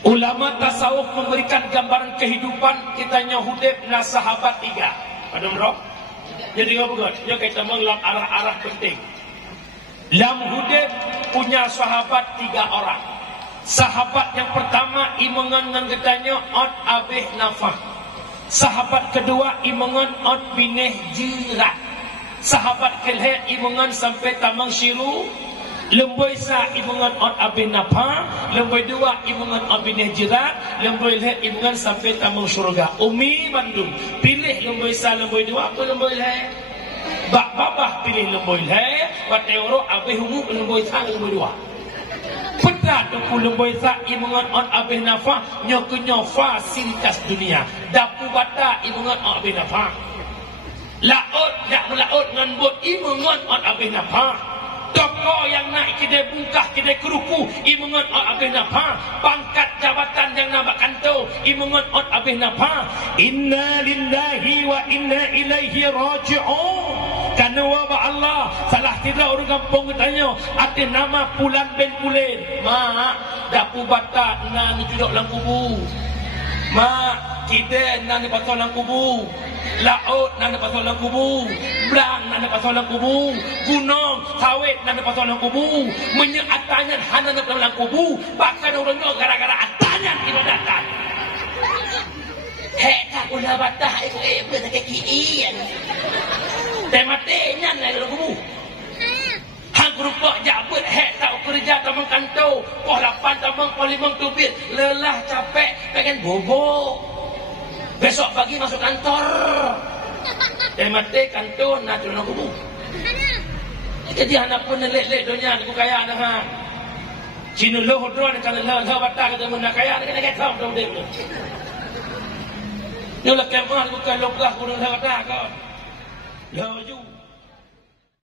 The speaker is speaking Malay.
Ulama tasawuf memberikan gambaran kehidupan kitanya hudib na sahabat 3. Pada merok. Jadi apa? Ya kita mengelam arah-arah penting. Lam hudib punya sahabat 3 orang. Sahabat yang pertama imangan dengan katanya Ot Abih Nafah. Sahabat kedua imangan Ot Binih Jirat. Sahabat kelih imangan sampai Tamang Syiru. Lemboi sa imangan Ot Abih Nafah. Lemboi dua imangan Ot Binih Jirat. Lemboi leh imangan sampai Tamang Syurga. Umi Bandung pilih lemboi sa lemboi dua apa lemboi leh? Bak babah pilih lemboi leh. Wateoro Abih Humu lemboi sa lemboi dua. Pedah tu lemboi sa imangan Ot Abih Nafah nyokunyo fasilitas dunia. Dapu bata imangan Ot Abih Nafah. Laut dak melaut ngan bot imangan Ot Abih Nafah. Toko yang naik kedai bungkah kedai keruku imangan Ot Abih Nafah. Pangkat jabatan yang nampak kantor imangan Ot Abih Nafah. Inna lillahi wa inna ilaihi raji'un. Karena wabah Allah salah tidak orang kampung tanya ada nama Pulan bin Pulin. Mak dapu bata nan duduk dalam kubu. Mak kita nan pasal dalam kubu. Laut nan pasal dalam kubu. Belang nan pasal dalam kubu. Gunung sawit nan pasal dalam kubu. Menyak atanyan hana dalam kubu. Bahkan orang juga gara-gara atanyan kita datang. Hei tak boleh batah boleh tak kian. Tematinya naik dalam kubu. Hang kerupuk jabut hek tak kerja tamang kantor. Poh 8 tamang poh 5 tubit. Lelah capek pengen bobo. Besok pagi masuk kantor. Temati kantor nak dalam kubu. Jadi anak pun lelek dunia aku kaya dah ha. Cina loh drone kalau loh batah kita mun nak kaya nak kaya kau dah dek. Ni lah kemah aku kan logah aku dah batah kau. Loh ju